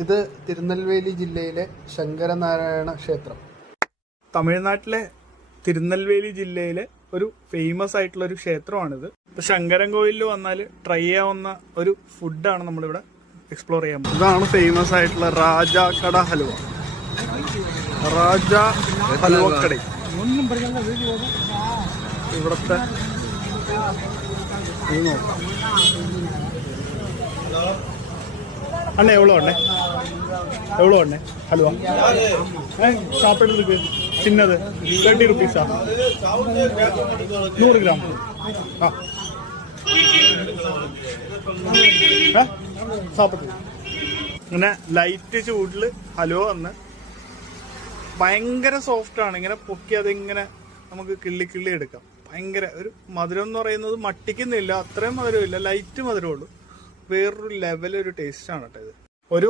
ഇത് തിരുനെൽവേലി ജില്ലയിലെ ശങ്കരനാരായണ ക്ഷേത്രം. തമിഴ്നാട്ടിലെ തിരുനെൽവേലി ജില്ലയിലെ ഒരു ഫേമസ് ആയിട്ടുള്ള ഒരു ക്ഷേത്രമാണിത്. ഇപ്പൊ ശങ്കരൻ കോവിലിൽ വന്നാൽ ട്രൈ ചെയ്യാവുന്ന ഒരു ഫുഡാണ് നമ്മളിവിടെ എക്സ്പ്ലോർ ചെയ്യാൻ പോകുന്നത്. ഇതാണ് ഫേമസ് ആയിട്ടുള്ള രാജാ കട ഹലുവ. രാജ ഹലുവക്കട ഇവിടത്തെ ഇത് നോക്കാം. அண்ணா எவ்வளோ அண்ணே எவ்வளோ அண்ணே ஹல்வா சாப்பிட்றதுக்கு சின்னது 30 ருபீஸா 100 கிராம் സാപ്പിട്ടു. ഇങ്ങനെ ലൈറ്റ് ചൂടിൽ ഹലുവ വന്ന് ഭയങ്കര സോഫ്റ്റാണ്. ഇങ്ങനെ പൊക്കി അതിങ്ങനെ നമുക്ക് കിള്ളി എടുക്കാം. ഭയങ്കര ഒരു മധുരം എന്ന് പറയുന്നത് മട്ടിക്കുന്നില്ല, അത്രയും മധുരമില്ല, ലൈറ്റ് മധുരമുള്ളൂ. വേറൊരു ലെവലൊരു ടേസ്റ്റാണ് കേട്ടോ ഇത്.